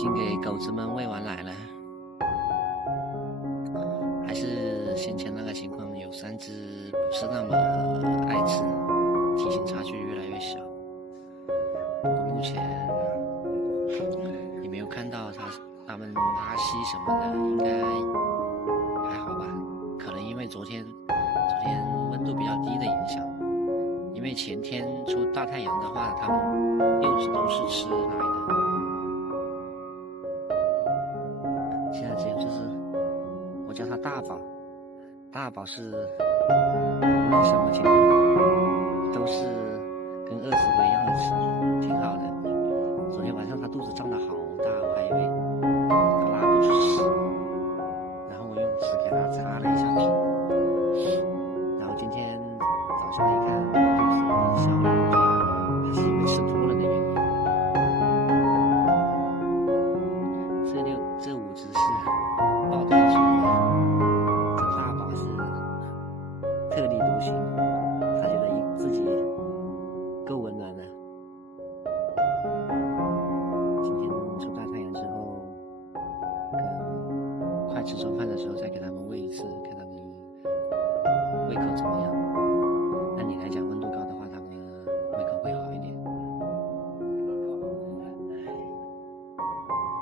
经给狗子们喂完奶了，还是先前那个情况，有3只不是那么爱吃，体型差距越来越小。不过目前也没有看到它们拉稀什么的，应该还好吧？可能因为昨天温度比较低的影响，因为前天出大太阳的话，它们又都是吃奶的。现在只有就是我叫它大宝，大宝是无论什么情况都是跟饿死鬼一样的吃，挺好的。昨天晚上它肚子胀得好大，我还以为它拉不出屎，然后我用纸给它擦了一下皮，然后今天早上一看肚子小了一点，还是因为吃多了的原因。这5只是抱团取暖，这大宝是特立独行，他觉得自己够温暖了。今天出大太阳之后，快吃中饭的时候再给他们喂一次，看他们胃口怎么样。按理来讲，温度高的话，他们胃口会好一点。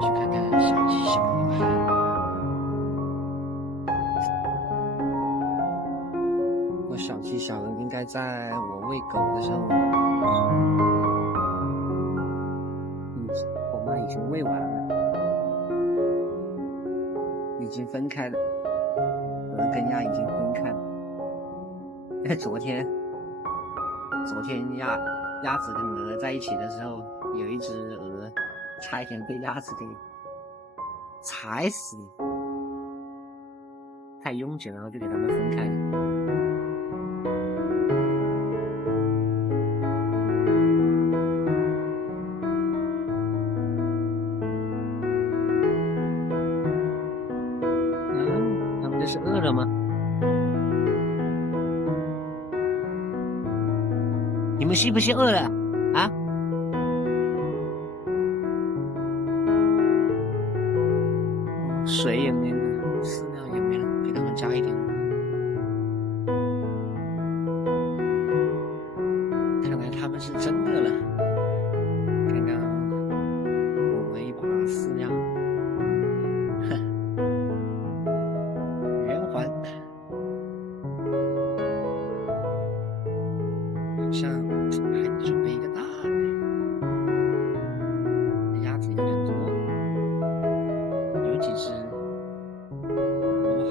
去看看小鸡小鱼吧。我小鸡小鱼应该在我喂狗的时候，我妈已经喂完了，已经分开了，鹅跟鸭已经分开了。因为昨天鸭子跟鹅在一起的时候，有一只鹅差一点被鸭子给踩死，太拥挤了，然后就给它们分开了。他们这是饿了吗？你们是不是饿了啊？水也没了，饲料也没了，给他们加一点。看来他们是真饿了。刚刚补了一把饲料，圆环，好像还准备一个大的。鸭子有点多，有几只不好。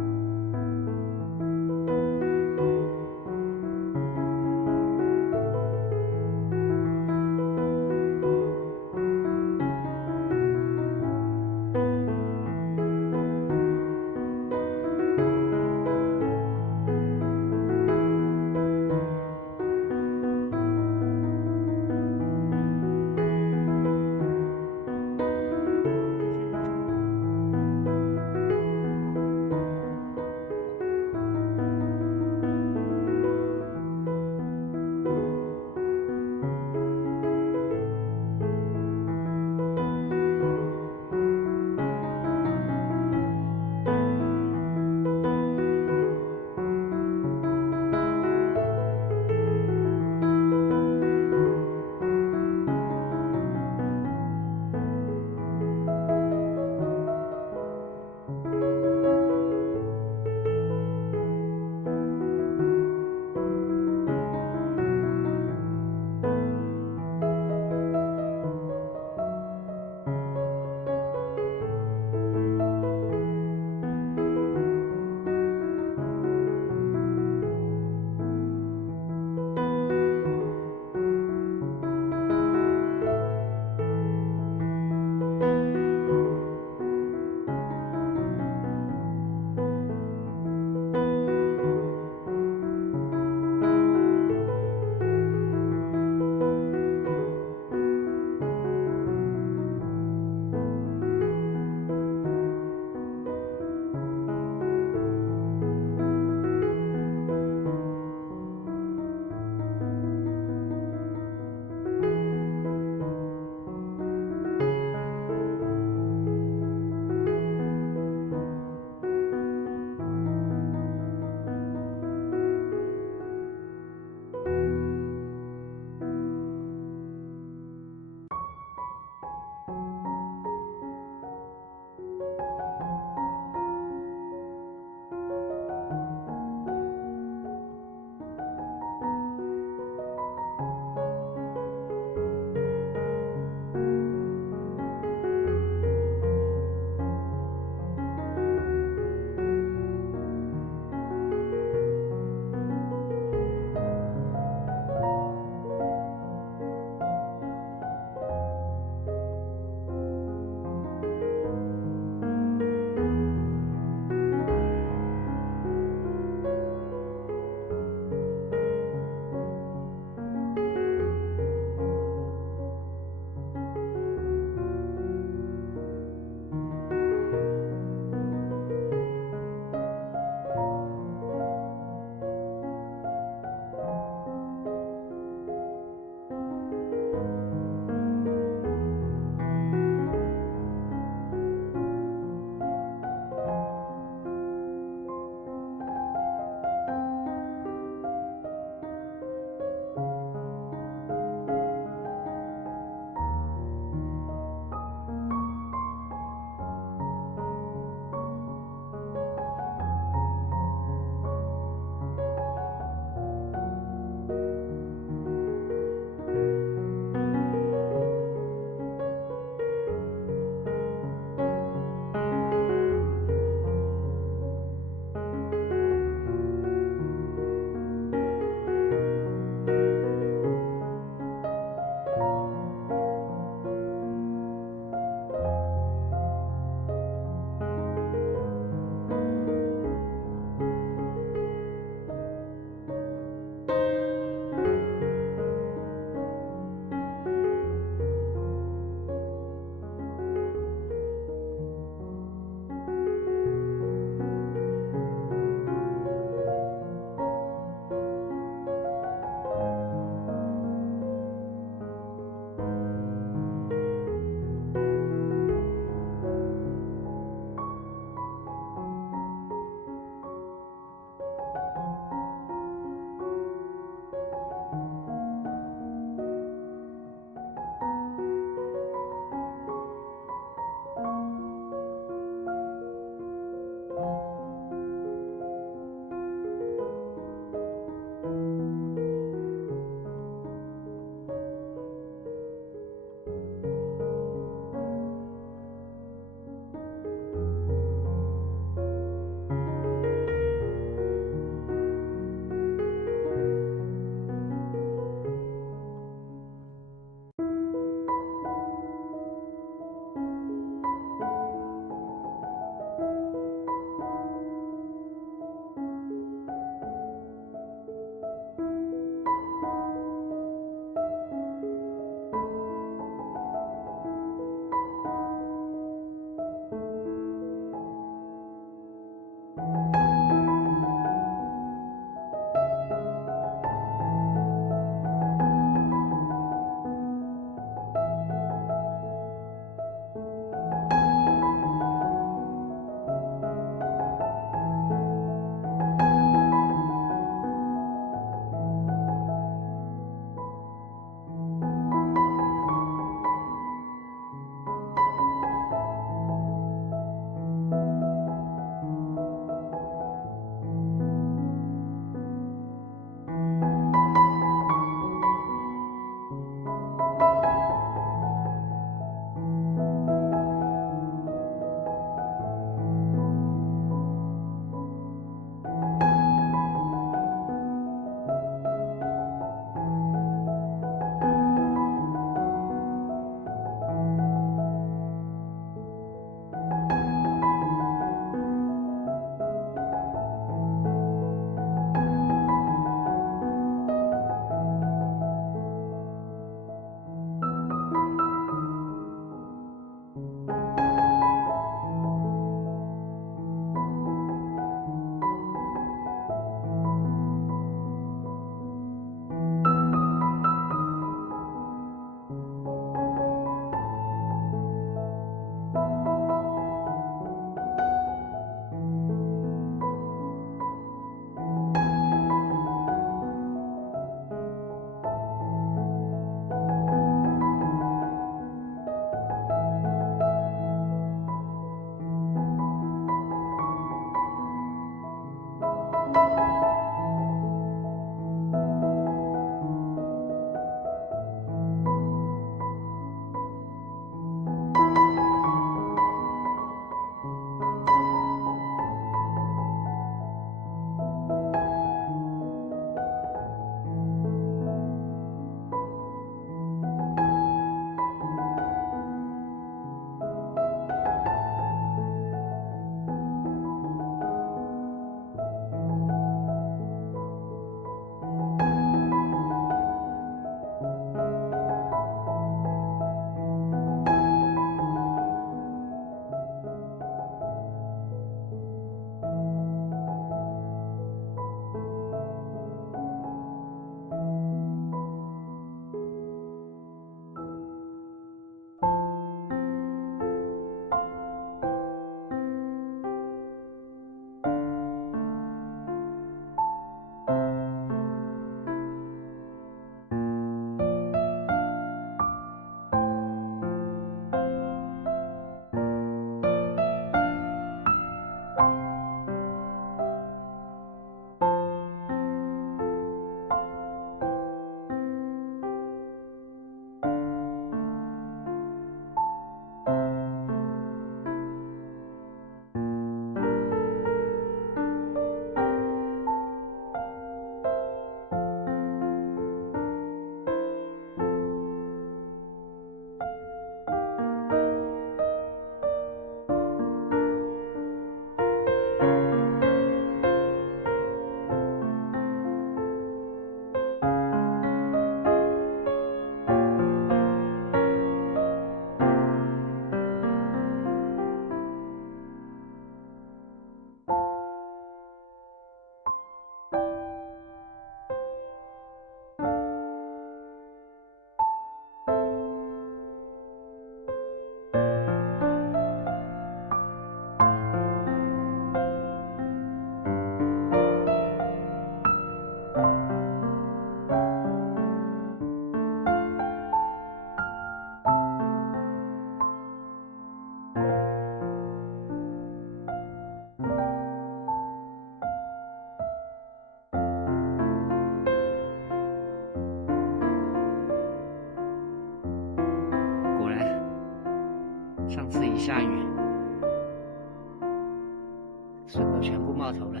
到头了。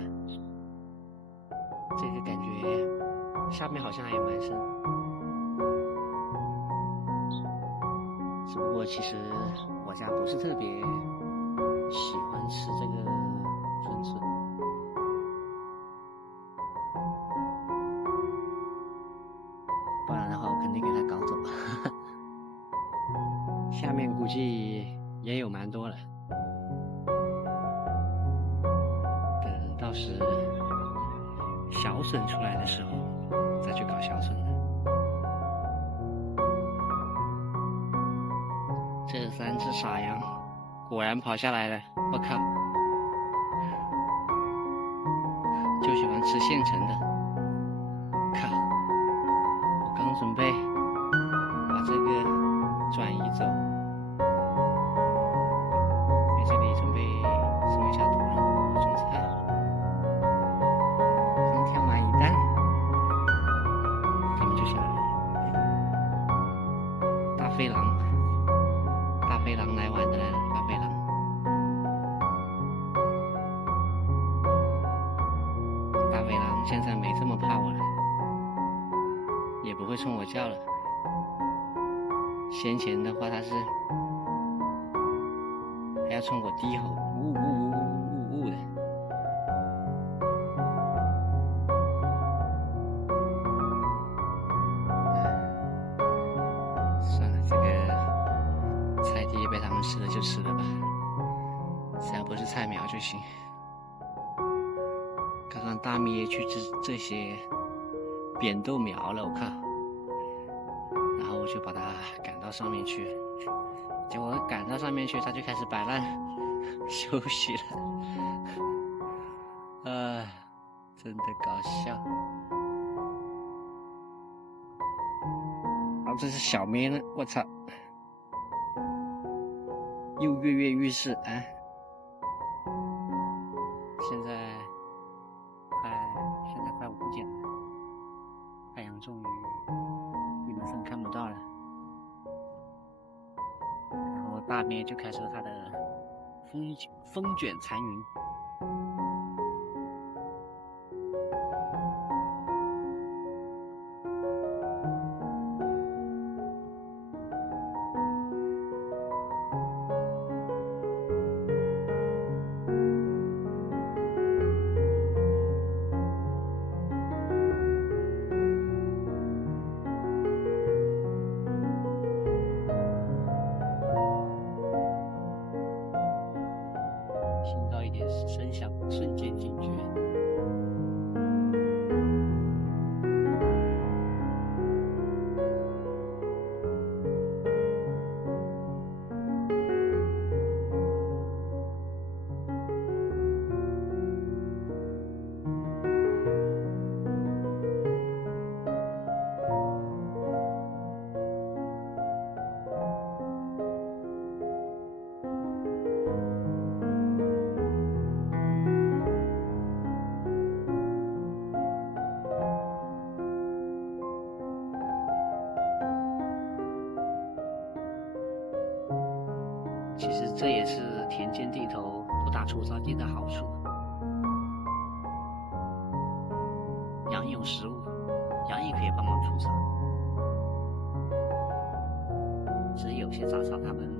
这个感觉下面好像还蛮深，只不过其实我家不是特别喜欢吃这个鹌鹑，不然的话我肯定给它搞走。下面估计也有蛮多了，等到时小笋出来的时候再去搞小笋了。这3只傻羊果然跑下来了，我靠，就喜欢吃现成的。靠，我刚准备把这个转移走，在这里准备松一下土壤，种菜。刚挑满一担，他们就下来了。大飞狼，大飞狼来玩的来了，大飞狼。大飞狼现在没这么怕我了，也不会冲我叫了。先前的话，它是还要冲我低吼，呜呜呜呜呜的。算了，这个菜地被他们吃了就吃了吧，只要不是菜苗就行。刚刚大米也去吃这些扁豆苗了，我靠！然后我就把它赶到上面去，结果赶到上面去，它就开始摆烂休息了。真的搞笑。哦，这是小咩呢，我操！又跃跃欲试啊！现在快5点了，太阳终于基本上看不到了。然后大咩就开始了它的风卷残云。听到一点声响，瞬间警觉。其实这也是田间地头不打除草剂的好处。羊有食物，羊也可以帮忙除草。只是有些杂草它们